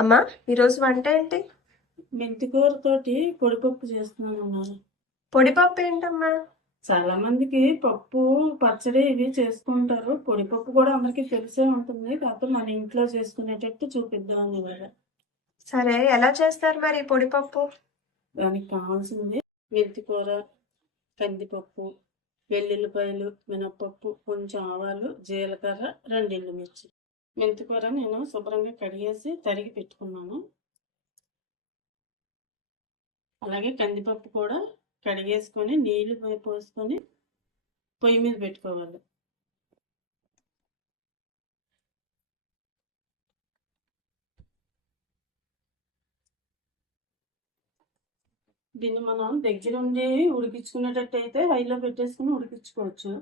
అమ్మా, ఈరోజు వంట ఏంటి? మెంతికూరతోటి పొడిపప్పు చేస్తున్నాను. పొడిపప్పు ఏంటమ్మా? చాలా మందికి పప్పు పచ్చడి ఇవి చేసుకుంటారు. పొడిపప్పు కూడా అందరికీ తెలిసే ఉంటుంది. కాకపోతే మన ఇంట్లో చేసుకునేటట్టు చూపిద్దాం ఇవాళ. సరే, ఎలా చేస్తారు మరి ఈ పొడిపప్పు? దానికి కావాల్సింది మెంతికూర, కందిపప్పు, వెల్లుల్లిపాయలు, మినప్పప్పు, కొంచెం ఆవాలు, జీలకర్ర, 2 ఎండుమిర్చి. మెంతికూర నేను శుభ్రంగా కడిగేసి తరిగి పెట్టుకున్నాను. అలాగే కందిపప్పు కూడా కడిగేసుకొని నీళ్లు పోసుకొని పొయ్యి మీద పెట్టుకోవాలి. దీన్ని మనం దగ్గరుండి ఉడికించుకునేటట్టు అయితే హైలో పెట్టేసుకుని ఉడికించుకోవచ్చు.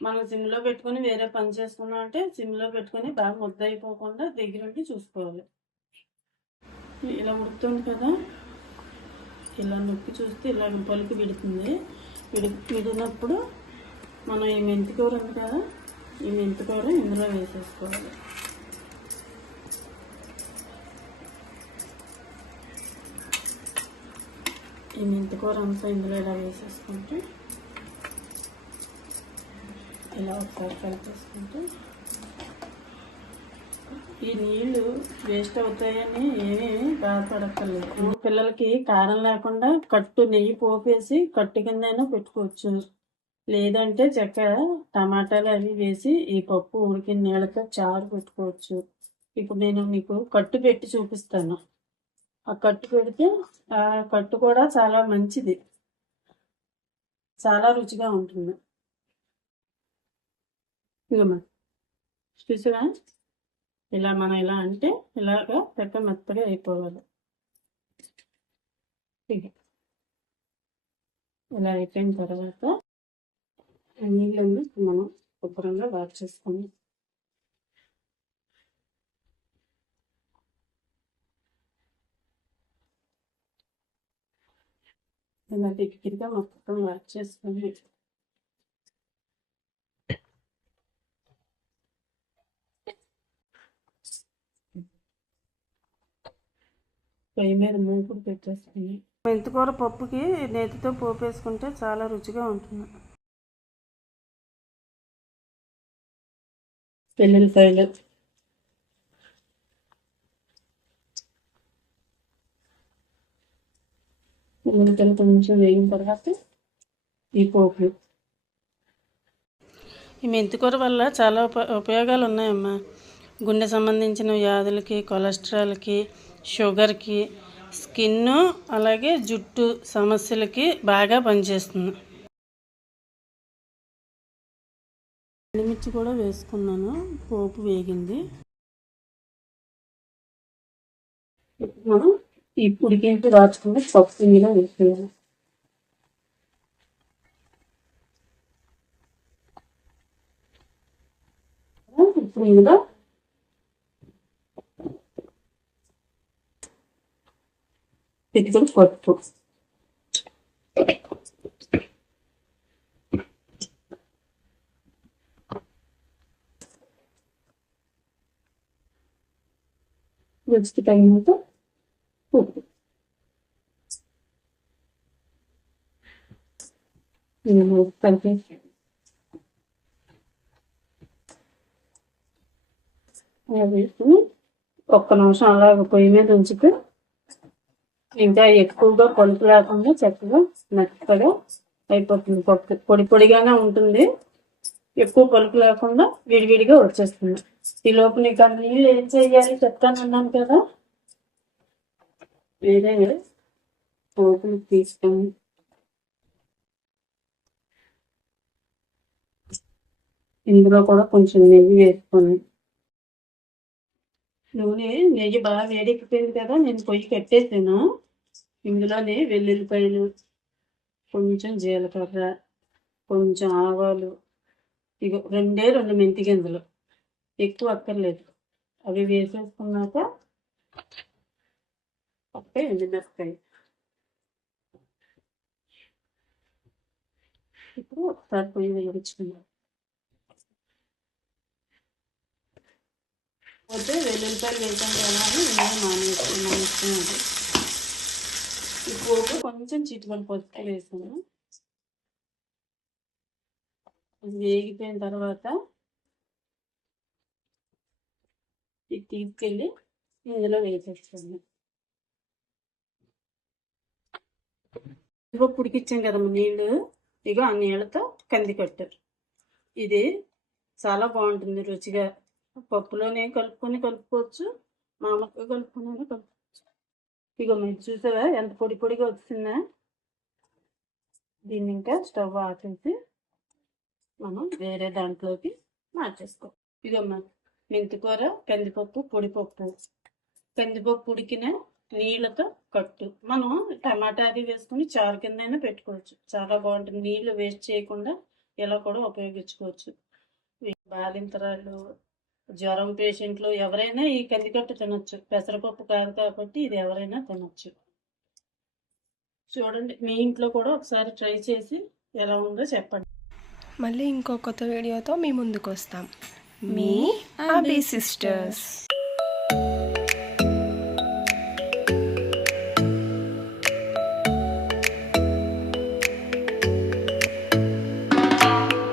మనం సిమ్లో పెట్టుకొని వేరే పని చేసుకున్నాం అంటే సిమ్లో పెట్టుకొని బాగా ముద్ద అయిపోకుండా దగ్గరుండి చూసుకోవాలి. ఇలా ఉడుకుతుంది కదా, ఇలా నొక్కి చూస్తే ఇలా పలుకు విడుతుంది. విడినప్పుడు మనం ఈ మెంతికూర ఉంది కదా, ఈ మెంతికూర ఇందులో వేసేసుకోవాలి. ఈ మెంతికూర అంతా ఇందులో ఇలా వేసేసుకుంటే ఇలా ఒకసారి కలిపేసుకుంటే ఈ నీళ్లు వేస్ట్ అవుతాయని ఏమీ బాధపడక్కర్లేదు. పిల్లలకి కారం లేకుండా కట్టు నెయ్యి పోపేసి కట్టు కిందైనా పెట్టుకోవచ్చు. లేదంటే చక్కగా టమాటాలు అవి వేసి ఈ పప్పు ఉడికిన నీళ్ళతో చారు పెట్టుకోవచ్చు. ఇప్పుడు నేను మీకు కట్టు పెట్టి చూపిస్తాను. ఆ కట్టు పెడితే ఆ కట్టు కూడా చాలా మంచిది, చాలా రుచిగా ఉంటుంది. ఇదిగోమ్మా, చూసావా? ఇలా మనం ఇలా అంటే ఇలాగా పెద్ద మెత్తగా అయిపోవాలి. ఇలా అయిపోయిన తర్వాత నీళ్ళని మనం శుభ్రంగా వాష్ చేసుకొని ఇలా దగ్గరగా మొత్తం వాష్ చేసుకొని పొయ్యి మీద మూకుడు పెట్టేసుకుని మెంతికూర పప్పుకి నేతితో పోపేసుకుంటే చాలా రుచిగా ఉంటుంది. వెల్లుల్లిపాయలు, ఉల్లిపాయలు కొంచెం వేగిన తర్వాత ఈ పోపులు. ఈ మెంతికూర వల్ల చాలా ఉపయోగాలు ఉన్నాయమ్మా. గుండె సంబంధించిన వ్యాధులకి, కొలెస్ట్రాల్కి, షుగర్కి, స్కిన్ అలాగే జుట్టు సమస్యలకి బాగా పనిచేస్తుంది. ఎండుమిర్చి కూడా వేసుకున్నాను. పోపు వేగింది. మనం ఈ ఉడికించి దాచుకుని పప్పు ఇందులో వేసేయాలి. ఇప్పుడు ఇందులో పిక్కలు పప్పు, రుచికి తగినంత ఉప్పు, కలిపేసి వేసుకుని ఒక్క నిమిషం అలాగ పొయ్యి మీద ఉంచితే ఇంకా ఎక్కువగా పలుపు లేకుండా చక్కగా మెత్తగా అయిపోతుంది. పప్పు పొడి పొడిగానే ఉంటుంది, ఎక్కువ పలుపు లేకుండా విడివిడిగా వచ్చేస్తుంది. ఈ లోపు నీకు ఆ నీళ్ళు ఏం చేయాలి చెప్తాను అన్నాను కదా. వేరే పోపులు తీసుకొని ఇందులో కూడా కొంచెం నెయ్యి వేసుకొని, నెయ్యి బాగా వేడెక్కిపోయింది కదా, నేను పొయ్యి కట్టేసాను. ఇందులోనే వెల్లుల్లిపాయలు, కొంచెం జీలకర్ర, కొంచెం ఆవాలు, ఇక 2 మెంతి గింజలు, ఎక్కువ అక్కర్లేదు. అవి వేసేసుకున్నాక ఒకే ఎండుమిరపకాయ. ఇప్పుడు ఒకసారి పొయ్యి వేయించుకున్నాం. పోతే వెల్లుల్లిపాయలు వేసాం కదా అని మానేస్తున్నాను. ఈ పోపు కొంచెం చిటికలు పసుపు వేసాను. వేగిపోయిన తర్వాత ఇది తీసుకెళ్ళి ఇందులో వేసేస్తాను. ఇగో ఉడికిచ్చాం కదమ్మా నీళ్ళు, ఇగో ఆ నీళ్ళతో కందికట్టు. ఇది చాలా బాగుంటుంది రుచిగా. పప్పులోనే కలుపుకోవచ్చు, మామూలుగా కలుపుకోవచ్చు. ఇగో మీరు చూసారా ఎంత పొడి పొడిగా వచ్చిందా? దీన్ని ఇంకా స్టవ్ ఆపేసి మనం వేరే దాంట్లోకి మార్చేసుకో. ఇగో మెంతికూర, కందిపప్పు, పొడిపప్పు. కందిపప్పు ఉడికిన నీళ్ళతో కట్టు. మనం టమాటా అది వేసుకుని చారు కింద పెట్టుకోవచ్చు, చాలా బాగుంటుంది. నీళ్ళు వేస్ట్ చేయకుండా ఇలా కూడా ఉపయోగించుకోవచ్చు. బాలింతరాలు, జ్వరం పేషెంట్లు ఎవరైనా ఈ కందికట్టు తినొచ్చు. పెసరపప్పు కాదు కాబట్టి ఇది ఎవరైనా తినొచ్చు. చూడండి, మీ ఇంట్లో కూడా ఒకసారి ట్రై చేసి ఎలా ఉందో చెప్పండి. మళ్ళీ ఇంకో కొత్త వీడియోతో మీ ముందుకు వస్తాం. మీ అబీ సిస్టర్స్.